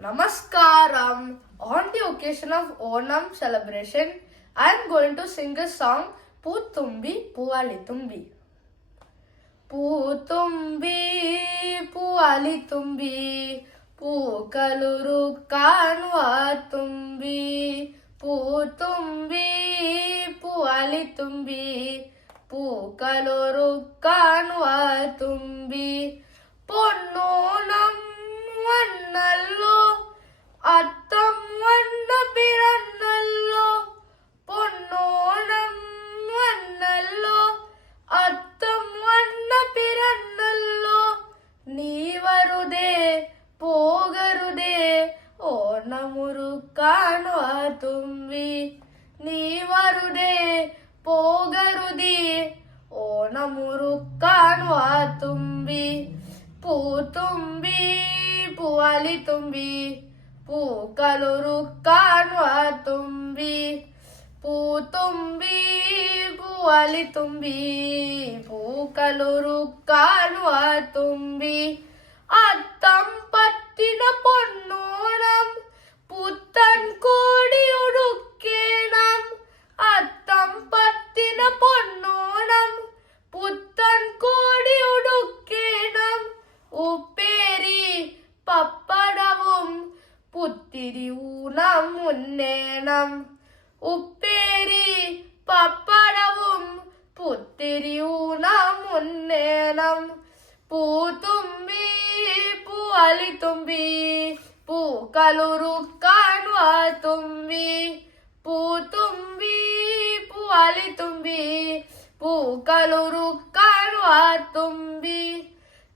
Namaskaram. On the occasion of Onam celebration, I am going to sing a song Poothumbi Poovalitumbi. Poothumbi Poovalitumbi Pookaluru Kanvatumbi Poothumbi Poovalitumbi Pookaluru Kanvatumbi Ponnonam വന്നല്ലോ അത്തം വന്ന പിറന്നല്ലോ പൊന്നോണം വന്നല്ലോ അത്തം വന്ന പിറന്നല്ലോ നീ വരുതേ പോകരുതേ ഓണമുറുക്കാൻ വാ തുമ്പി നീ വരുതേ പോകരുതേ ഓണമുറുക്കാൻ വാ തുമ്പി പൂത്തുമ്പി പൂവാലിത്തുമ്പി പൂക്കളുറുക്കാൻ വാ തുമ്പി പൂത്തുമ്പി പൂവാലിത്തുമ്പി പൂക്കളുറുക്കാൻ വാ തുമ്പി അത്തം പറ്റിന പൊന്നോണം പുത്തൻ കോടിയൊടുക്കേണം അത്തം പറ്റിന പൊന്നോണം പുത്തൻ കോടിയൊടുക്കേണം ഉപ്പേരി പപ്പടവും പുത്തിരി ഊണം മുന്നേണം ഉപ്പേരി പപ്പടവും പുത്തിരി ഊണം മുന്നേണം പൂത്തുമ്പി പൂവാലിത്തുമ്പി പൂക്കളുറുക്കാൻ വാ തുമ്പി പൂത്തുമ്പി പൂവാലിത്തുമ്പി പൂക്കളുറുക്കാൻ വാ തുമ്പി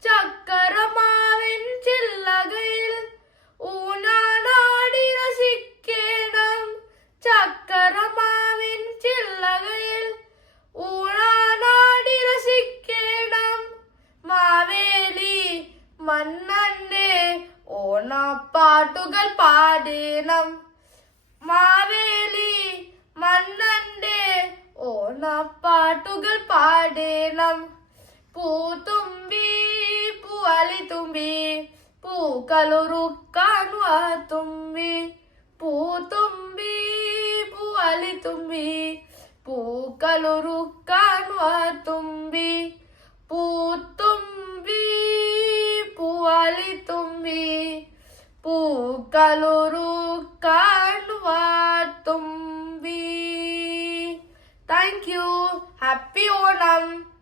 ചക്കരമാവിൻ ചില്ലകയിൽ ഊനാനാടി രസിക്കേണം ചക്കരമാവിൻ ചില്ലകയിൽ ഊനാനാടി രസിക്കേണം മാവേലി മന്നന്റെ ഓണപ്പാട്ടുകൾ പാടേണം മാവേലി മന്നന്റെ ഓണപ്പാട്ടുകൾ പാടേണം പൂത്തുമ്പി പൂവാലിത്തുമ്പി പൂക്കളുറുക്കാൻ വാ തുമ്പി പൂത്തുമ്പി പൂവാലിത്തുമ്പി പൂക്കളുറുക്കാൻ വാ തുമ്പി പൂത്തുമ്പി പൂവാലിത്തുമ്പി പൂക്കളുറുക്കാൻ വാ തുമ്പി. Thank you. Happy Onam.